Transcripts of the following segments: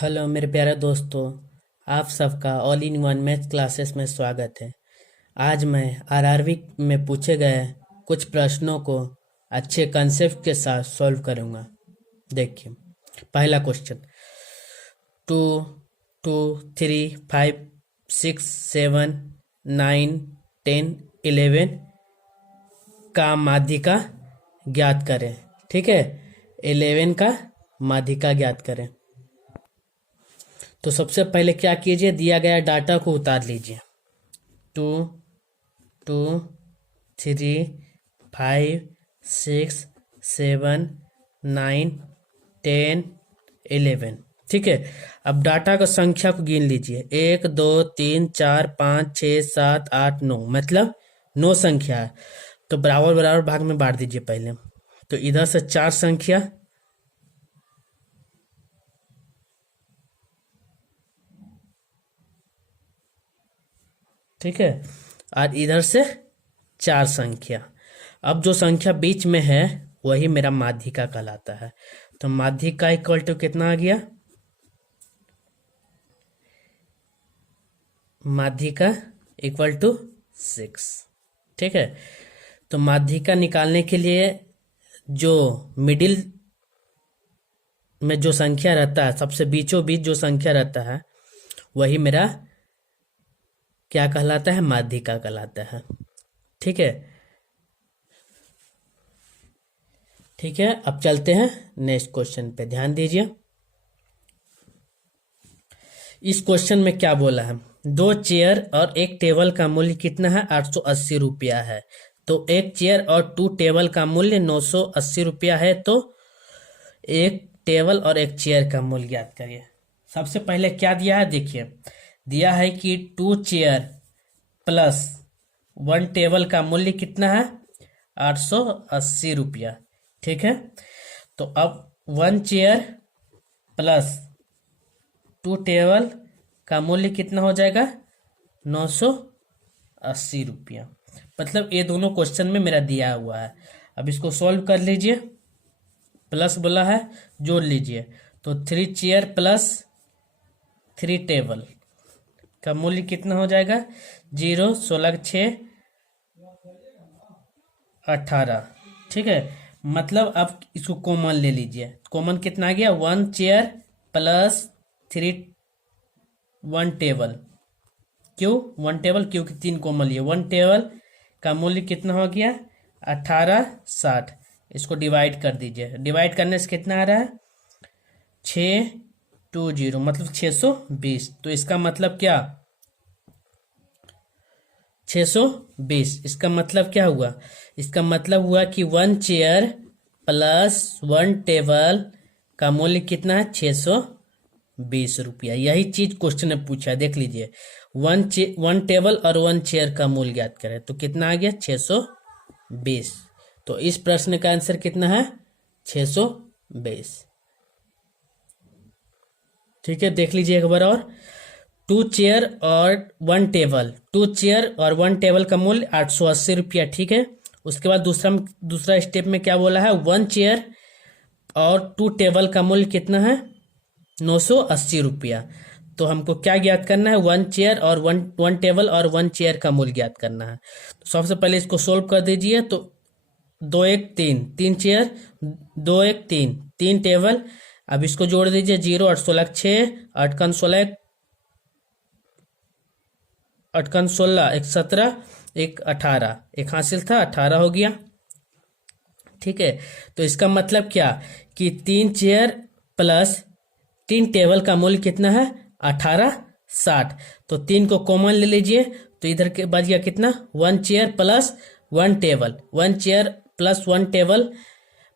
Hello मेरे प्यारे दोस्तों। आप सबका all in one math classes में स्वागत है। आज मैं आरआरबी में पूछे गए कुछ प्रश्नों को अच्छे कंसेप्ट के साथ सॉल्व करूंगा। देखिए, पहला क्वेश्चन, 2, 2, 3, 5, 6, 7, 9, 10, 11 का माध्यिका ज्ञात करें। ठीक है, 11 का माध्यिका ज्ञात करें। तो सबसे पहले क्या कीजिए, दिया गया डाटा को उतार लीजिए। 2, 2, 3, 5, 6, 7, 9, 10, 11। ठीक है, अब डाटा का संख्या को गिन लीजिए। 1, 2, 3, 4, 5, 6, 7, 8, 9, मतलब 9 संख्या है। तो बराबर बराबर भाग में बांट दीजिए पहले। तो इधर से 4 संख्या, ठीक है, और इधर से 4 संख्या। अब जो संख्या बीच में है वही मेरा माध्यिका कहलाता है। तो माध्यिका इक्वल टू कितना आ गया, माध्यिका इक्वल टू 6। ठीक है, तो माध्यिका निकालने के लिए जो मिडिल में जो संख्या रहता है, सबसे बीचों बीच जो संख्या रहता है वही मेरा क्या कहलाता है, माध्यिका कहलाता है। ठीक है, ठीक है, अब चलते हैं नेक्स्ट क्वेश्चन पे, ध्यान दीजिए। इस क्वेश्चन में क्या बोला है, 2 चेयर और एक टेबल का मूल्य कितना है, 880 रुपया है। तो एक चेयर और 2 टेबल का मूल्य 980 रुपया है। तो एक टेबल और एक चेयर का मूल्य ज्ञात करिए। सबसे पहले क्या दिया है, देखिए, दिया है कि 2 चेयर प्लस 1 टेबल का मूल्य कितना है, 880 रुपया। ठीक है, तो अब 1 चेयर प्लस 2 टेबल का मूल्य कितना हो जाएगा, 980 रुपया। मतलब ये दोनों क्वेश्चन में मेरा दिया हुआ है। अब इसको सॉल्व कर लीजिए। प्लस बोला है, जोड़ लीजिए। तो 3 चेयर प्लस 3 टेबल का मूल्य कितना हो जाएगा, 0, 16, 6, 18। ठीक है, मतलब अब इसको कॉमन ले लीजिए। कॉमन कितना आ गया, 1 चेयर प्लस 3 1 टेबल। क्यों 1 टेबल, क्योंकि 3 कॉमन लिए। 1 टेबल का मूल्य कितना हो गया, 1860। इसको डिवाइड कर दीजिए। डिवाइड करने से कितना आ रहा है, 620, मतलब 620। तो इसका मतलब क्या, 620। इसका मतलब क्या हुआ, इसका मतलब हुआ कि 1 चेयर प्लस 1 टेबल का मूल्य कितना है, 620 रुपया। यही चीज क्वेश्चन में पूछा है, देख लीजिए। 1 टेबल और 1 चेयर का मूल्य ज्ञात करें। तो कितना आ गया, 620। तो इस प्रश्न का आंसर कितना है, 620। ठीक है, देख लीजिए एक बार और। 2 चेयर और 1 टेबल, 2 चेयर और 1 टेबल का मूल्य 880 रुपया। ठीक है, उसके बाद दूसरा स्टेप में क्या बोला है, 1 चेयर और 2 टेबल का मूल्य कितना है, 980 रुपया। तो हमको क्या ज्ञात करना है, 1 चेयर और वन टेबल और 1 चेयर का मूल्य ज्ञात करना है। तो सबसे पहले इसको सोल्व कर दीजिए। तो 2 1 3, 3 चेयर, 2 1 3, 3 टेबल। अब इसको जोड़ दीजिए, 0, 8 16, 6, 8 16, 8 16, 1 17, 1 18, एक हासिल था, 18 हो गया। ठीक है, तो इसका मतलब क्या कि 3 चेयर प्लस 3 टेबल का मूल्य कितना है, 1860। तो 3 को कॉमन ले लीजिए। तो इधर के बच गया कितना, 1 chair plus 1 table. 1 chair plus 1 table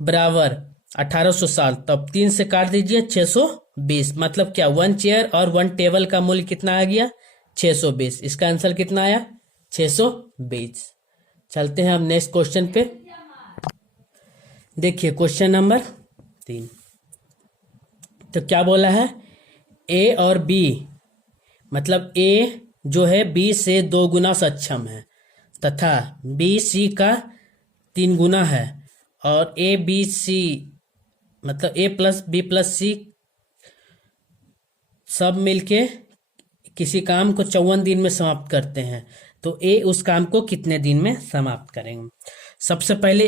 बराबर 1860। तो अब 3 से काट दीजिए, 620। मतलब क्या, 1 चेयर और 1 टेबल का मूल्य कितना आ गया, 620। इसका आंसर कितना आया, 620। चलते हैं अब नेक्स्ट क्वेश्चन पे। देखिए क्वेश्चन नंबर 3। तो क्या बोला है, ए और बी, मतलब ए जो है बी से 2 गुना सक्षम है तथा बी सी का 3 गुना है। और ए बी सी, मतलब ए प्लस बी प्लस सी सब मिलके किसी काम को 54 दिन में समाप्त करते हैं, तो ए उस काम को कितने दिन में समाप्त करेंगे। सबसे पहले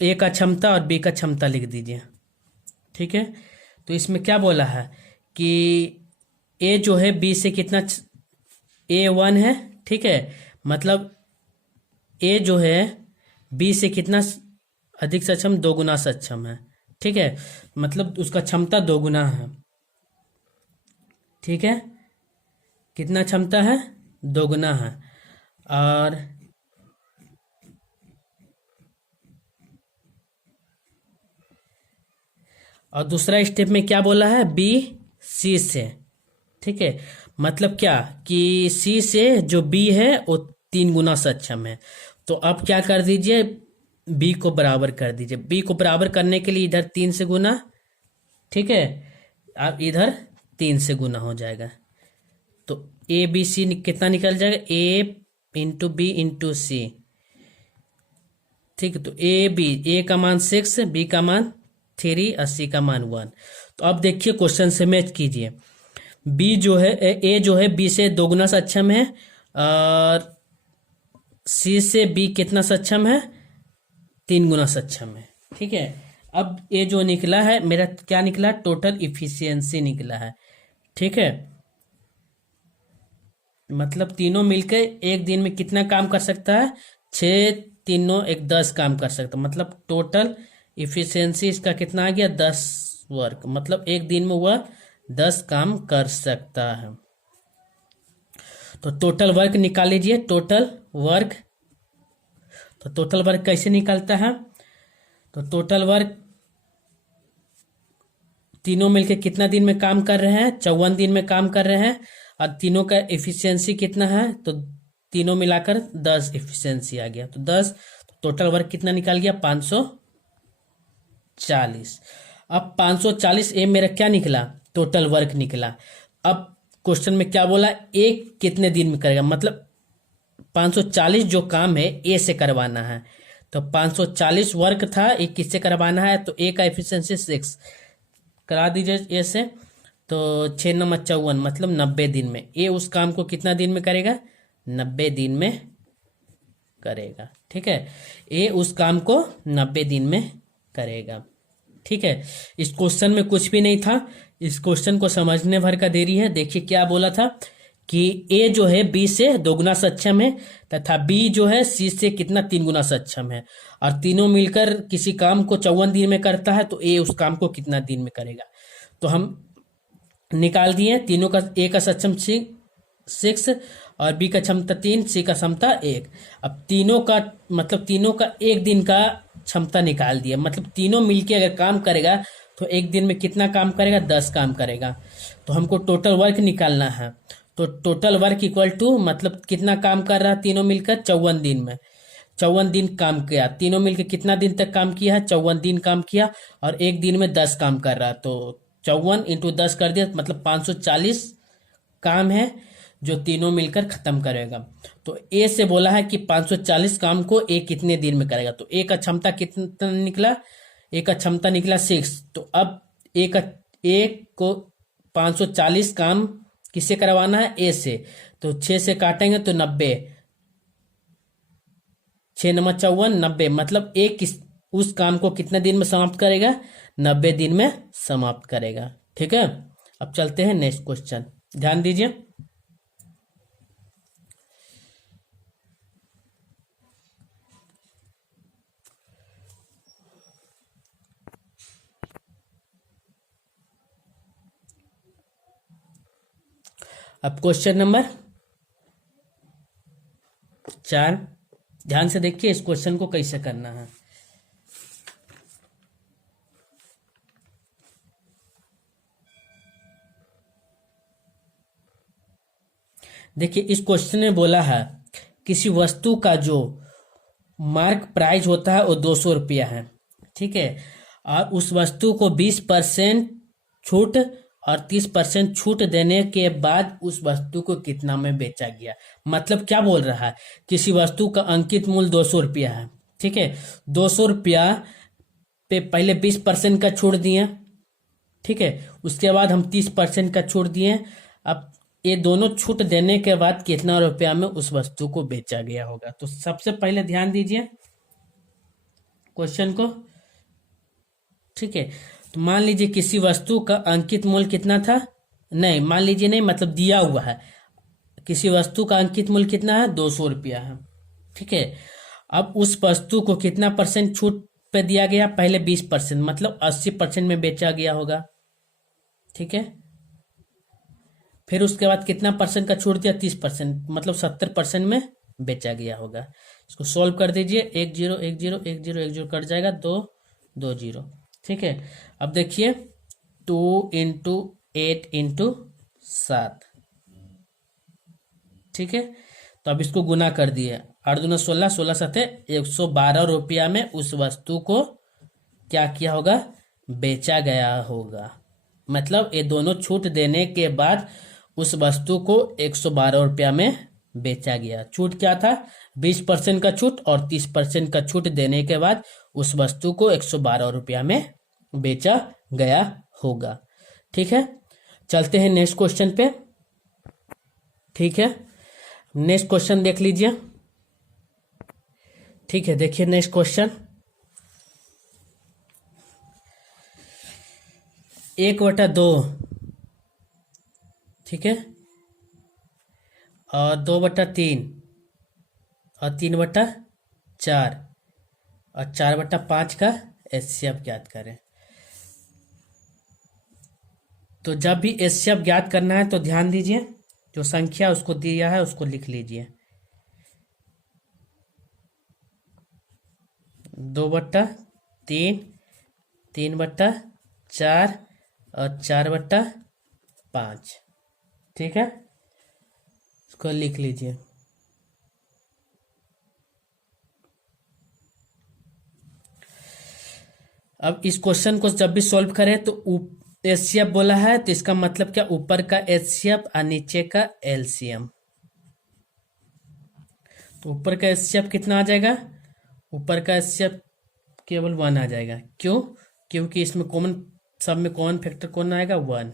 ए का क्षमता और बी का क्षमता लिख दीजिए। ठीक है, तो इसमें क्या बोला है कि ए जो है बी से कितना, A1 है। ठीक है, मतलब ए जो है बी से कितना अधिक सक्षम, 2 गुना सक्षम है। ठीक है, मतलब उसका क्षमता 2 गुना है। ठीक है, कितना क्षमता है, 2 गुना है। और दूसरा स्टेप में क्या बोला है, बी सी से। ठीक है, मतलब क्या कि सी से जो बी है वो 3 गुना सक्षम है। तो अब क्या कर दीजिए, बी को बराबर कर दीजिए। बी को बराबर करने के लिए इधर 3 से गुना, ठीक है, अब इधर 3 से गुना हो जाएगा। तो ए बी सी कितना निकल जाएगा, ए इंटू बी इंटू सी। ठीक है, तो ए का मान 6, बी का मान 3 और सी का मान 1। तो अब देखिए क्वेश्चन से मैच कीजिए। बी जो है, ए जो है बी से 2 गुना सक्षम है, और सी से बी कितना सक्षम है, 3 गुना सक्षम है। ठीक है, अब ये जो निकला है मेरा, क्या निकला, टोटल इफिशियंसी निकला है। ठीक है, मतलब तीनों मिलकर एक दिन में कितना काम कर सकता है, 6 तीनों 10 काम कर सकता है। मतलब टोटल इफिशियंसी इसका कितना आ गया, 10 वर्क। मतलब एक दिन में वह 10 काम कर सकता है। तो टोटल वर्क निकाल लीजिए, टोटल वर्क। तो टोटल वर्क कैसे निकलता है, तो टोटल वर्क तीनों मिलके कितना दिन में काम कर रहे हैं, 54 दिन में काम कर रहे हैं। और तीनों का एफिशिएंसी कितना है, तो तीनों मिलाकर 10 एफिशिएंसी आ गया। तो 10, तो टोटल वर्क कितना निकल गया, 540। अब 540 ए मेरा क्या निकला, टोटल वर्क निकला। अब क्वेश्चन में क्या बोला, ए कितने दिन में करेगा, मतलब 540 जो काम है ए से करवाना है। तो 540 वर्क था, ए किससे करवाना है, तो ए का एफिशिएंसी 6 करा दीजिए ए से। तो 6 नंबर 54, मतलब 90 दिन में ए उस काम को कितना दिन में करेगा, 90 दिन में करेगा। ठीक है, ए उस काम को 90 दिन में करेगा। ठीक है, इस क्वेश्चन में कुछ भी नहीं था, इस क्वेश्चन को समझने भर का देरी है। देखिए क्या बोला था कि ए जो है बी से 2 गुना सक्षम है, तथा बी जो है सी से कितना, 3 गुना सक्षम है। और तीनों मिलकर किसी काम को 54 दिन में करता है, तो ए उस काम को कितना दिन में करेगा। तो हम निकाल दिए, तीनों का, ए का सक्षम 6 और बी का क्षमता 3, सी का क्षमता 1। अब तीनों का मतलब तीनों का एक दिन का क्षमता निकाल दिया। मतलब तीनों मिलके अगर काम करेगा तो एक दिन में कितना काम करेगा, 10 काम करेगा। तो हमको टोटल वर्क निकालना है। तो टोटल वर्क इक्वल टू, मतलब कितना काम कर रहा है तीनों मिलकर, 54 दिन में 54 दिन काम किया। तीनों मिलकर कितना दिन तक काम किया है, 54 दिन काम किया, और एक दिन में 10 काम कर रहा है। तो 54 इंटू 10 कर दिया, मतलब 540 काम है जो तीनों मिलकर खत्म करेगा। तो ए से बोला है कि 540 काम को ए कितने दिन में करेगा। तो ए का क्षमता कितना निकला, ए का क्षमता निकला 6। तो अब ए को 540 काम किससे करवाना है, ए से। तो 6 से काटेंगे तो 90, 6 नंबर 54, 90। मतलब ए उस काम को कितने दिन में समाप्त करेगा, 90 दिन में समाप्त करेगा। ठीक है, अब चलते हैं नेक्स्ट क्वेश्चन, ध्यान दीजिए। अब क्वेश्चन नंबर 4, ध्यान से देखिए इस क्वेश्चन को कैसे करना है। देखिए इस क्वेश्चन में बोला है किसी वस्तु का जो मार्क प्राइस होता है वो 200 रुपया है। ठीक है, और उस वस्तु को 20% छूट और 30% छूट देने के बाद उस वस्तु को कितना में बेचा गया। मतलब क्या बोल रहा है, किसी वस्तु का अंकित मूल्य 200 रुपया है। ठीक है, 200 रुपया पे पहले 20% का छूट दिया, ठीक है। उसके बाद हम 30% का छूट दिए। अब ये दोनों छूट देने के बाद कितना रुपया में उस वस्तु को बेचा गया होगा। तो सबसे पहले ध्यान दीजिए क्वेश्चन को, ठीक है। तो मान लीजिए किसी वस्तु का अंकित मूल्य कितना था, नहीं मान लीजिए नहीं, मतलब दिया हुआ है किसी वस्तु का अंकित मूल्य कितना है, 200 रुपया है, ठीक है। अब उस वस्तु को कितना परसेंट छूट पे दिया गया, पहले 20%, मतलब 80% में बेचा गया होगा, ठीक है। फिर उसके बाद कितना परसेंट का छूट दिया, 30%, मतलब 70% में बेचा गया होगा। इसको सॉल्व कर दीजिए, 1 0 1 0 1 0 1 0 कट जाएगा, 2 2 0, ठीक है। अब देखिए 2 इंटू 8 इंटू 7, ठीक है। तो अब इसको गुना कर दिए, 8 दूना 16, 16 सते 112 रुपया में उस वस्तु को क्या किया होगा, बेचा गया होगा। मतलब ये दोनों छूट देने के बाद उस वस्तु को 112 रुपया में बेचा गया। छूट क्या था, 20% का छूट, और 30% का छूट देने के बाद उस वस्तु को 112 रुपया में बेचा गया होगा, ठीक है। चलते हैं नेक्स्ट क्वेश्चन पे, ठीक है। नेक्स्ट क्वेश्चन देख लीजिए, ठीक है। देखिए नेक्स्ट क्वेश्चन, 1/2, ठीक है, और 2/3, और 3/4, और 4/5 का एचसीएफ ज्ञात करें। तो जब भी एचसीएफ ज्ञात करना है तो ध्यान दीजिए, जो संख्या उसको दिया है उसको लिख लीजिए। 2/3, 3/4 और 4/5, ठीक है, इसको लिख लीजिए। अब इस क्वेश्चन को जब भी सॉल्व करें तो एचसीएफ बोला है, तो इसका मतलब क्या, ऊपर का एचसीएफ और नीचे का एलसीएम। तो ऊपर का एचसीएफ कितना आ जाएगा, ऊपर का एचसीएफ केवल 1 आ जाएगा। क्यों, क्योंकि इसमें कॉमन, सब में कॉमन फैक्टर कौन आएगा, 1।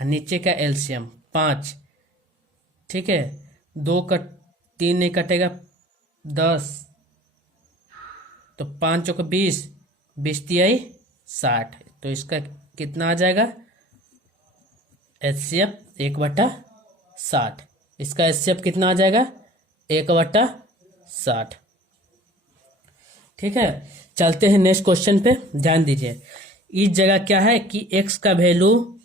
और नीचे का एलसीएम 5, ठीक है। 2 का 3 नहीं कटेगा, 10, तो 5 चौके 20, 20 तिहाई 60, तो इसका कितना आ जाएगा, एचसीएफ 1/60। इसका एचसीएफ कितना आ जाएगा, 1/60, ठीक है। चलते हैं नेक्स्ट क्वेश्चन पे, ध्यान दीजिए। इस जगह क्या है कि x का वैल्यू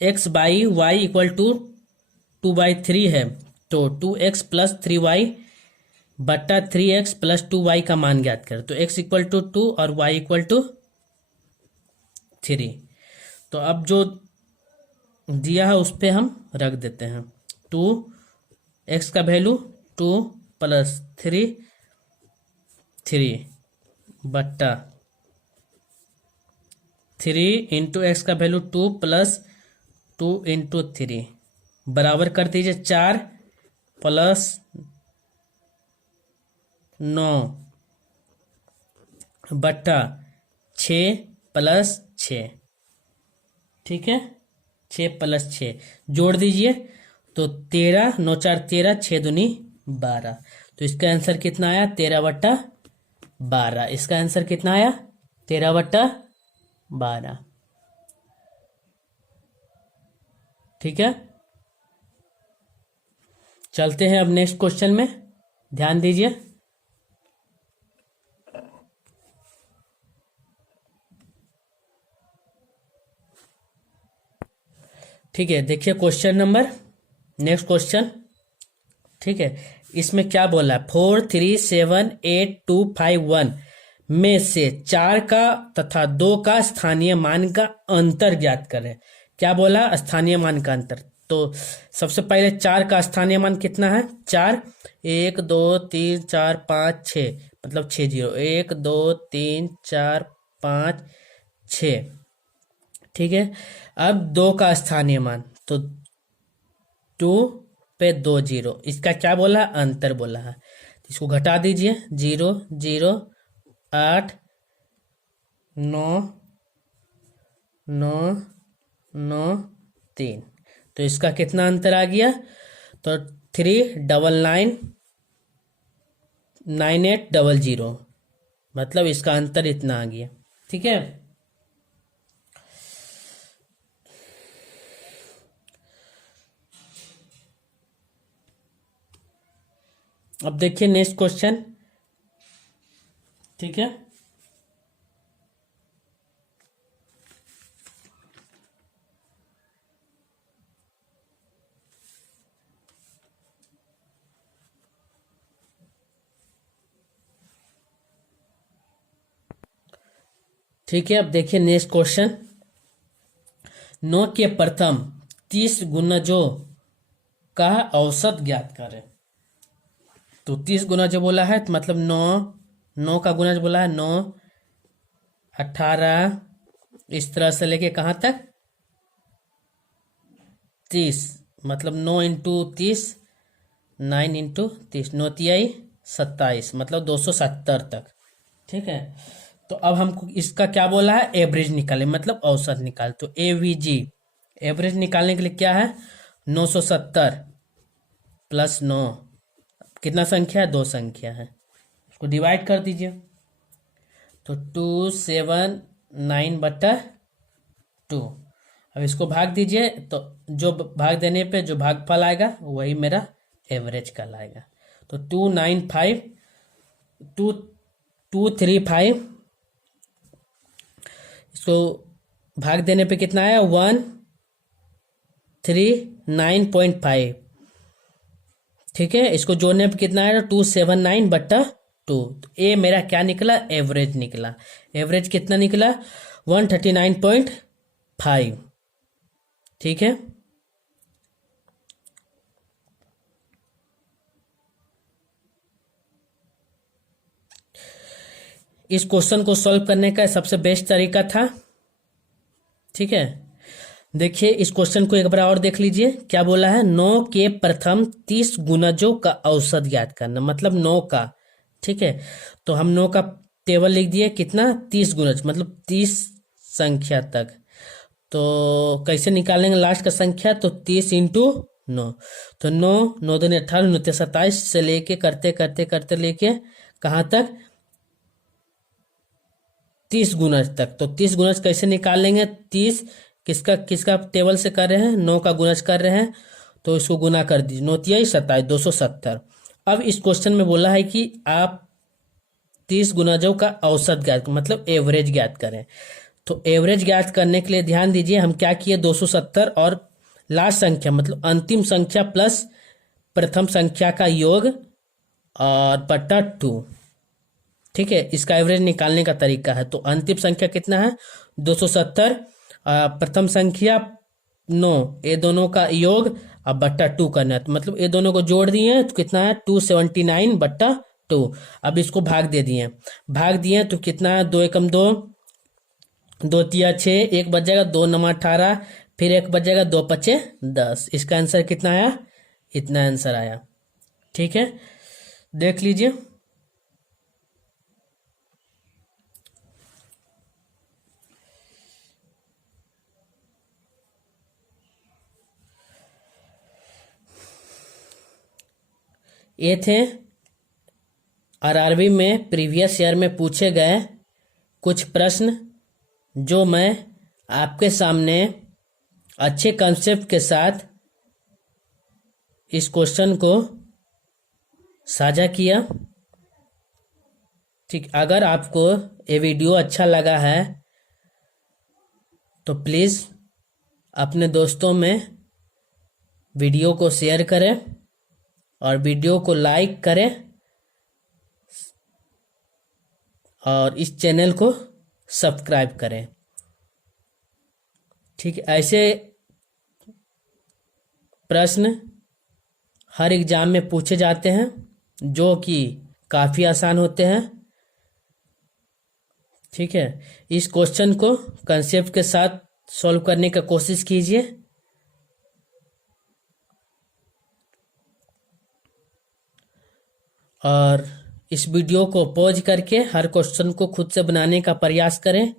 x/y इक्वल टू 2/3 है, तो 2x प्लस 3y बट्टा 3x प्लस 2y का मान ज्ञात करें। तो x इक्वल टू 2 और y इक्वल टू 3। तो अब जो दिया है उस पर हम रख देते हैं, 2x का वैल्यू 2 प्लस 3 बट्टा 3 इंटू एक्स का वैल्यू 2 प्लस 2 इंटू 3 बराबर कर दीजिए 4 प्लस 9 बट्टा 6 प्लस 6, ठीक है। 6 प्लस 6 जोड़ दीजिए तो 13, 9 4 13, 6 दूनी 12। तो इसका आंसर कितना आया, 13/12। इसका आंसर कितना आया, 13/12, ठीक है। चलते हैं अब नेक्स्ट क्वेश्चन में, ध्यान दीजिए। ठीक है, देखिए क्वेश्चन नंबर, नेक्स्ट क्वेश्चन, ठीक है। इसमें क्या बोला है, 4 3 7 8 2 5 1 में से 4 का तथा 2 का स्थानीय मान का अंतर ज्ञात करें। क्या बोला, स्थानीय मान का अंतर। तो सबसे पहले 4 का स्थानीय मान कितना है, 4, 1 2 3 4 5 6, मतलब 6 0, 1 2 3 4 5 6, ठीक है। अब 2 का स्थानीय मान, तो 2 पे 2 0, इसका क्या बोला, अंतर बोला है। इसको घटा दीजिए, 0 0 8 9 9 9 3। तो इसका कितना अंतर आ गया? तो 3999800, मतलब इसका अंतर इतना आ गया। ठीक है, अब देखिए नेक्स्ट क्वेश्चन। ठीक है, ठीक है, अब देखिए नेक्स्ट क्वेश्चन। 9 के प्रथम 30 गुणजों का औसत ज्ञात करें। तो 30 गुना जो बोला है तो मतलब 9, 9 का गुना जो बोला है 9, 18, इस तरह से लेके कहाँ तक 30, मतलब 9 इंटू 30, 9 इंटू 30, 9 तिहाई 27, मतलब 270 तक। ठीक है, तो अब हमको इसका क्या बोला है, एवरेज निकाले, मतलब औसत निकाल। तो एवीजी एवरेज निकालने के लिए क्या है, 970 प्लस 9, कितना संख्या है, 2 संख्या है, इसको डिवाइड कर दीजिए। तो 279/2। अब इसको भाग दीजिए, तो जो भाग देने पे जो भागफल आएगा वही मेरा एवरेज कहलाएगा। तो 295 235, इसको भाग देने पे कितना आया, 139.5। ठीक है, इसको जोड़ने पे कितना आएगा, 279/2। तो ए मेरा क्या निकला, एवरेज निकला। एवरेज कितना निकला, 139.5। ठीक है, इस क्वेश्चन को सॉल्व करने का सबसे बेस्ट तरीका था। ठीक है, देखिए इस क्वेश्चन को एक बार और देख लीजिए। क्या बोला है, 9 के प्रथम 30 गुणजों का औसत ज्ञात करना, मतलब 9 का। ठीक है, तो हम 9 का टेबल लिख दिए, कितना, 30 गुणज, मतलब 30 संख्या तक। तो कैसे निकालेंगे लास्ट का संख्या, तो 30 इंटू 9। तो 9 9 दूनी 18, 9 27 से लेके करते करते करते लेके कहाँ तक, 30 गुणज तक। तो 30 गुणज कैसे निकाल लेंगे, 30 किसका किसका टेबल से कर रहे हैं, 9 का गुणज कर रहे हैं, तो इसको गुना कर दीजिए, 9 तिहाई 27, 270। अब इस क्वेश्चन में बोला है कि आप 30 गुणजों का औसत ज्ञात, मतलब एवरेज ज्ञात करें। तो एवरेज ज्ञात करने के लिए ध्यान दीजिए, हम क्या किए, 270 और लास्ट संख्या मतलब अंतिम संख्या प्लस प्रथम संख्या का योग और बटा 2। ठीक है, इसका एवरेज निकालने का तरीका है। तो अंतिम संख्या कितना है, 270, प्रथम संख्या 9, ये दोनों का योग अब बट्टा 2 करना है। तो मतलब ये दोनों को जोड़ दिए तो कितना है, 279/2। अब इसको भाग दे दिए, भाग दिए तो कितना है, 2 एकम 2, 2 तिया 6, एक बच जाएगा, 2 9 18, फिर एक बच जाएगा, 2 पचे 10। इसका आंसर कितना आया, इतना आंसर आया। ठीक है, देख लीजिए। ये थे आरआरबी में प्रीवियस ईयर में पूछे गए कुछ प्रश्न, जो मैं आपके सामने अच्छे कंसेप्ट के साथ इस क्वेश्चन को साझा किया। ठीक, अगर आपको ये वीडियो अच्छा लगा है तो प्लीज़ अपने दोस्तों में वीडियो को शेयर करें और वीडियो को लाइक करें और इस चैनल को सब्सक्राइब करें। ठीक है, ऐसे प्रश्न हर एग्जाम में पूछे जाते हैं जो कि काफ़ी आसान होते हैं। ठीक है, इस क्वेश्चन को कंसेप्ट के साथ सॉल्व करने का कोशिश कीजिए और इस वीडियो को पॉज करके हर क्वेश्चन को खुद से बनाने का प्रयास करें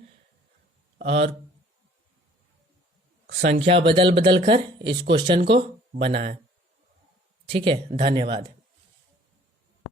और संख्या बदल बदल कर इस क्वेश्चन को बनाएं। ठीक है, धन्यवाद।